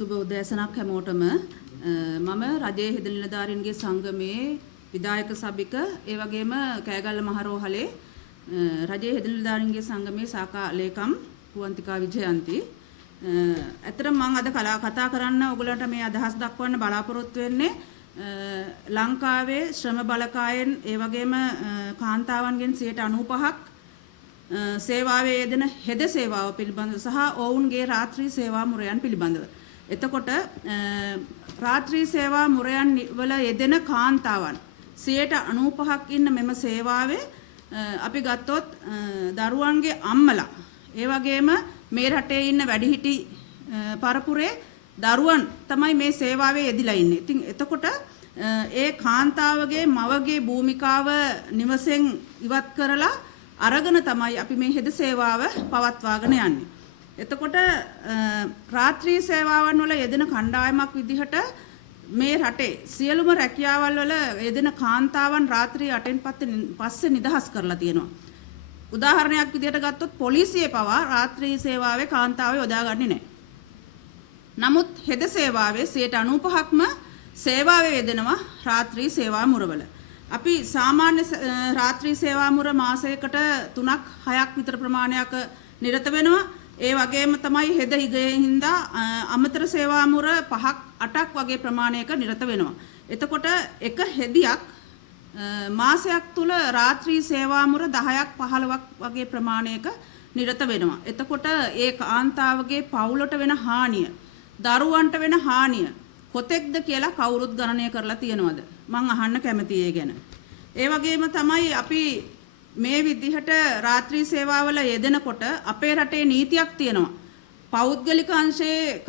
සුබ උදෑසනක් හැමෝටම මම රජයේ හෙද නිලධාරීන්ගේ සංගමයේ විධායක සභික ඒ වගේම කෑගල්ල මහරෝහලේ රජයේ හෙද නිලධාරීන්ගේ සංගමයේ සාකා ලේකම් පුවන්තිකා විජයන්ති ඇත්තටම මම අද කතා කරන්න ඔයගලන්ට මේ අදහස් දක්වන්න බලාපොරොත්තු වෙන්නේ ලංකාවේ ශ්‍රම බලකායෙන් ඒ වගේම කාන්තාවන්ගෙන් 95%ක් සේවාවේ යෙදෙන හෙද සේවාව පිළිබඳව සහ ඔවුන්ගේ රාත්‍රී සේවා මුරයන් පිළිබඳව. එතකොට රාත්‍රී සේවා මුරයන් වල යෙදෙන කාන්තාවන් 95%ක් ඉන්න මෙම සේවාවේ අපි ගත්තොත් දරුවන්ගේ අම්මලා ඒ වගේම මේ රටේ ඉන්න වැඩිහිටි පරපුරේ දරුවන් තමයි මේ සේවාවේ යෙදිලා ඉන්නේ. ඉතින් එතකොට ඒ කාන්තාවගේ මවගේ භූමිකාව නිවසෙන් ඉවත් කරලා අරගෙන තමයි අපි මේ හෙද සේවාව පවත්වාගෙන යන්නේ. එතකොට රාත්‍රී සේවාවන් වල යෙදෙන කණ්ඩායමක් විදිහට මේ රටේ සියලුම රැකියාවල් වල යෙදෙන කාන්තාවන් රාත්‍රී 8න් පස්සේ නිදහස් කරලා තියෙනවා. උදාහරණයක් විදිහට ගත්තොත් පොලිසියේ පවා රාත්‍රී සේවාවේ කාන්තාව යොදාගන්නේ නැහැ. නමුත් හෙද සේවාවේ 95%ක්ම සේවාවේ යෙදෙනවා රාත්‍රී සේවා මුරවල. අපි සාමාන්‍ය රාත්‍රී සේවා මුර මාසයකට 3ක් 6ක් විතර ප්‍රමාණයක් නිරත වෙනවා. ඒ වගේම තමයි හෙද හිගේ හින්දා අමතර සේවා මුර 5ක් 8ක් වගේ ප්‍රමාණයක නිරත වෙනවා. එතකොට එක හෙදියක් මාසයක් තුල රාත්‍රී සේවා මුර 10ක් 15ක් වගේ ප්‍රමාණයක නිරත වෙනවා. එතකොට ඒ කාන්තාවගේ පවුලට වෙන හානිය, දරුවන්ට වෙන හානිය කොතෙක්ද කියලා කවුරුත් ගණනය කරලා තියෙනවද? මම අහන්න කැමතියි ඒ ගැන. ඒ වගේම තමයි අපි මේ විදිහට රාත්‍රී සේවාවල යෙදෙනකොට අපේ රටේ නීතියක් තියෙනවා. පෞද්ගලික අංශයේ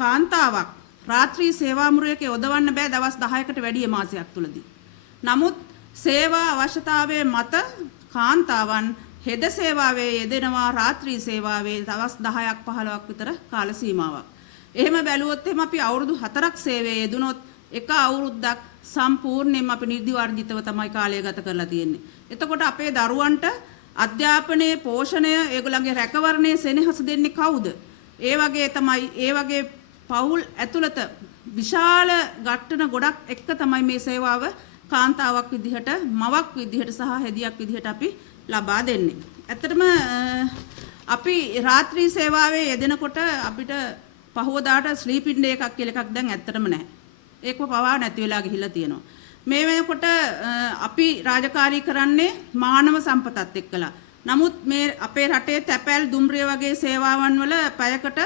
කාන්තාවක් රාත්‍රී සේවා මුරයක යොදවන්න බෑ දවස් 10කට වැඩි මාසයක් තුලදී. නමුත් සේවා අවශ්‍යතාවයේ මත කාන්තාවන් හෙද සේවාවේ යෙදෙනවා රාත්‍රී සේවාවේ දවස් 10ක් 15ක් විතර කාල සීමාවක්. එහෙම බැලුවොත් එහෙම අපි අවුරුදු 4ක් සේවයේ යෙදුනොත් එක අවුරුද්දක් සම්පූර්ණයෙන්ම අපි නිර්දිවර්ජිතව තමයි කාලය ගත කරලා තියෙන්නේ. එතකොට අපේ දරුවන්ට අධ්‍යාපනයේ පෝෂණය ඒගොල්ලන්ගේ රැකවරණය සෙනෙහස දෙන්නේ කවුද? ඒ වගේ තමයි ඒ වගේ පවුල් ඇතුළත විශාල ගැටන ගොඩක් එක්ක තමයි මේ සේවාව කාන්තාවක් විදිහට මවක් විදිහට සහ හෙදියක් විදිහට අපි ලබා දෙන්නේ. ඇත්තටම අපි රාත්‍රී සේවාවේ යෙදෙනකොට අපිට පහවදාට ස්ලීපින් ඩේ එකක් කියලා එකක් දැන් ඇත්තටම නැහැ. ඒකව පවා නැති වෙලා ගිහිල්ලා තියෙනවා. මේ වෙනකොට අපි රාජකාරී කරන්නේ මානව සම්පතත් එක්කලා. නමුත් මේ අපේ රටේ තැපැල් දුම්රිය වගේ සේවාවන් වල පැයකට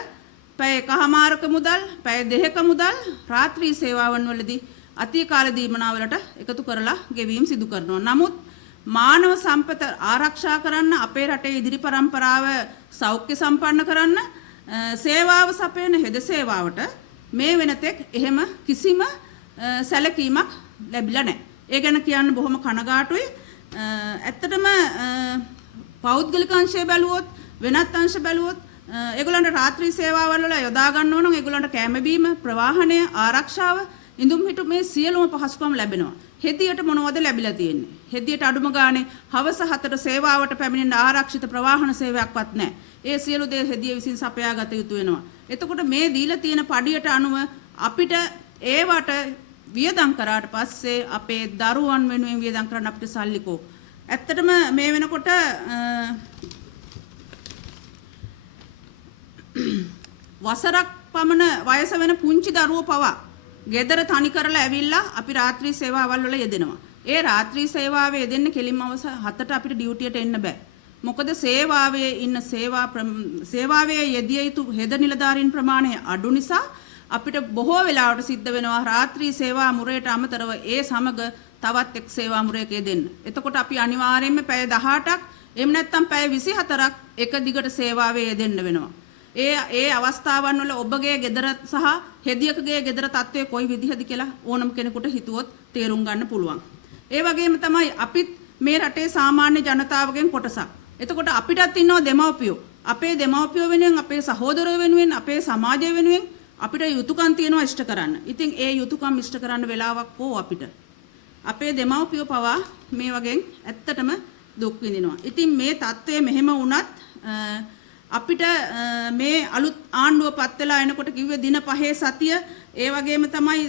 පැය එකහමාරක මුදල්, පැය දෙකක මුදල් රාත්‍රී සේවාවන් වලදී අති කාල දීමනාවලට එකතු කරලා ගෙවීම් සිදු කරනවා. නමුත් මානව සම්පත ආරක්ෂා කරන්න අපේ රටේ ඉදිරි පරම්පරාව සෞඛ්‍ය සම්පන්න කරන්න සේවාව සපයන හෙද සේවාවට මේ වෙනතෙක් එහෙම කිසිම සැලකීමක් ලැබිලා නැහැ. ඒ ගැන කියන්න බොහොම කනගාටුයි. ඇත්තටම පෞද්ගලික අංශය බැලුවොත් වෙනත් අංශ බැලුවොත් ඒගොල්ලන්ට රාත්‍රී සේවාවල් වල යොදා ගන්න ඕන නම් ඒගොල්ලන්ට කැම බීම, ප්‍රවාහනය, ආරක්ෂාව, ඉඳුම් හිටු මේ සියලුම පහසුකම් ලැබෙනවා. හෙදියට මොනවද ලැබිලා තියෙන්නේ? හෙදියට අඩුම ගානේ හවස 4ට සේවාවට පැමිණෙන ආරක්ෂිත ප්‍රවාහන සේවයක්වත් නැහැ. ඒ සියලු දේ හෙදිය විසින් සපයා ගත යුතු වෙනවා. එතකොට මේ දීලා තියෙන පඩියට අනුව අපිට ඒවට වියදම් කරාට පස්සේ අපේ දරුවන් වෙනුවෙන් වියදම් කරන්න අපිට සල්ලිකෝ. ඇත්තටම මේ වෙනකොට වසරක් පමණ වයස වෙන පුංචි දරුවෝ පවා ගෙදර තනි කරලා ඇවිල්ලා අපි රාත්‍රී සේවාවල් වල යෙදෙනවා. ඒ රාත්‍රී සේවාවේ යෙදෙන්න කෙලින්ම අවස 7ට අපිට ඩියුටියට එන්න බෑ. මොකද සේවාවේ ඉන්න සේවාවේ යෙදිය යුතු හෙද නිලධාරීන් ප්‍රමාණය අඩු නිසා අපිට බොහෝ වෙලාවට සිද්ධ වෙනවා රාත්‍රී සේවා මුරයට අමතරව ඒ සමග තවත් එක් සේවා මුරයක යෙදෙන්න. එතකොට අපි අනිවාර්යයෙන්ම පැය 18ක් එහෙම නැත්නම් පැය 24ක් එක දිගට සේවාවේ යෙදෙන්න වෙනවා. ඒ අවස්ථාවන් වල ඔබගේ ගෙදර සහ හෙදියකගේ ගෙදර තත්ත්වය කොයි විදිහද කියලා ඕනම කෙනෙකුට හිතුවොත් තේරුම් ගන්න පුළුවන්. ඒ වගේම තමයි අපිත් මේ රටේ සාමාන්‍ය ජනතාවගෙන් කොටසක්. එතකොට අපිටත් ඉන්නවා දෙමව්පියෝ. අපේ දෙමව්පියෝ වෙනුවෙන්, අපේ සහෝදරයෝ වෙනුවෙන්, අපේ සමාජය වෙනුවෙන් අපිට යුතුයකම් තියෙනවා ඉෂ්ට කරන්න. ඉතින් ඒ යුතුයකම් ඉෂ්ට කරන්න වෙලාවක් ඕ අපිට. අපේ දෙමව්පියෝ පවා මේ වගේ ඇත්තටම දුක් විඳිනවා. ඉතින් මේ தත්ත්වය මෙහෙම වුණත් අපිට මේ අලුත් ආණ්ඩුව පත් වෙලා එනකොට කිව්වේ දින 5 සතිය ඒ වගේම තමයි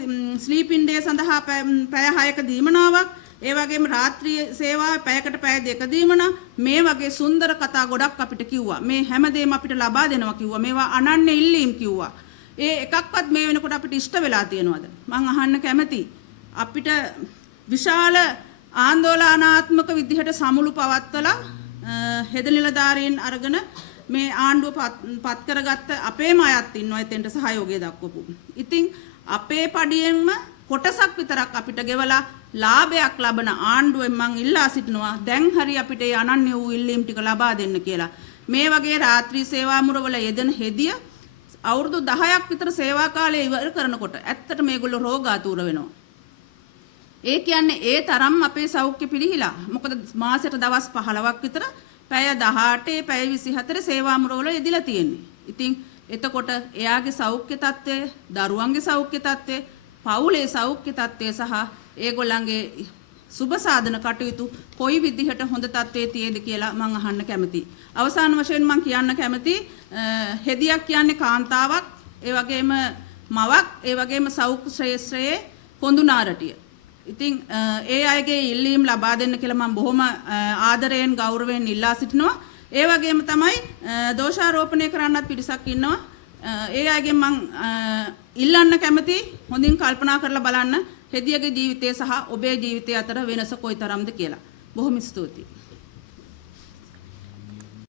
ස්ලීපින් ඩේ සඳහා පැය 6ක දීමනාවක් ඒ වගේම රාත්‍රී සේවාව පැයකට පැය 2ක දීමනා මේ වගේ සුන්දර කතා ගොඩක් අපිට කිව්වා මේ හැමදේම අපිට ලබා දෙනවා කිව්වා මේවා අනන්‍ය ඉල්ලීම් කිව්වා ඒ එකක්වත් මේ වෙනකොට අපිට ඉෂ්ට වෙලා තියෙනවද මං අහන්න කැමතියි අපිට විශාල ආందోලනාත්මක විදිහට සමුළු පවත්වලා හෙද නිලධාරීන් අරගෙන මේ ආණ්ඩුව පත් කරගත්ත අපේම අයත් ඉන්නවා එතෙන්ට සහයෝගය දක්වපු. ඉතින් අපේ පඩියෙන්ම කොටසක් විතරක් අපිට ගෙවලා ලාභයක් ලබන ආණ්ඩුවෙන් මං ඉල්ලා සිටිනවා දැන් හරි අපිට ඒ අනන්‍ය වූ ඉල්ලීම් ටික ලබා දෙන්න කියලා. මේ වගේ රාත්‍රී සේවා මුරවල යෙදෙන හෙදිය අවුරුදු 10ක් විතර සේවා කාලය ඉවර කරනකොට ඇත්තට මේගොල්ලෝ රෝගාතුර වෙනවා. ඒ කියන්නේ ඒ තරම් අපේ සෞඛ්‍ය පිළිහිලා. මොකද මාසෙට දවස් 15ක් විතර පැය 18 පැය 24 සේවා මුරවල යෙදිලා තියෙන්නේ. ඉතින් එතකොට එයාගේ සෞඛ්‍ය තත්ත්වය, දරුවන්ගේ සෞඛ්‍ය තත්ත්වය, පවුලේ සෞඛ්‍ය තත්ත්වය සහ ඒගොල්ලන්ගේ සුබ සාධන කටයුතු කොයි විදිහට හොඳ තත්ත්වයේ තියේද කියලා මම අහන්න කැමතියි. අවසාන වශයෙන් මම කියන්න කැමතියි හෙදියක් කියන්නේ කාන්තාවක්, ඒ වගේම මවක්, ඒ වගේම සෞඛ්‍ය ශ්‍රේෂ්ඨයේ කොඳුනාරටිය. ඉතින් ඒ අයගේ ඉල්ලීම් ලබා දෙන්න කියලා මම බොහොම ආදරයෙන් ගෞරවයෙන් ඉල්ලා සිටිනවා. ඒ වගේම තමයි දෝෂාරෝපණය කරන්නත් පිරිසක් ඉන්නවා. ඒ අයගෙන් මම ඉල්ලන්න කැමති හොඳින් කල්පනා කරලා බලන්න හෙදියගේ ජීවිතය සහ ඔබේ ජීවිතය අතර වෙනස කොයිතරම්ද කියලා. බොහොම ස්තුතියි.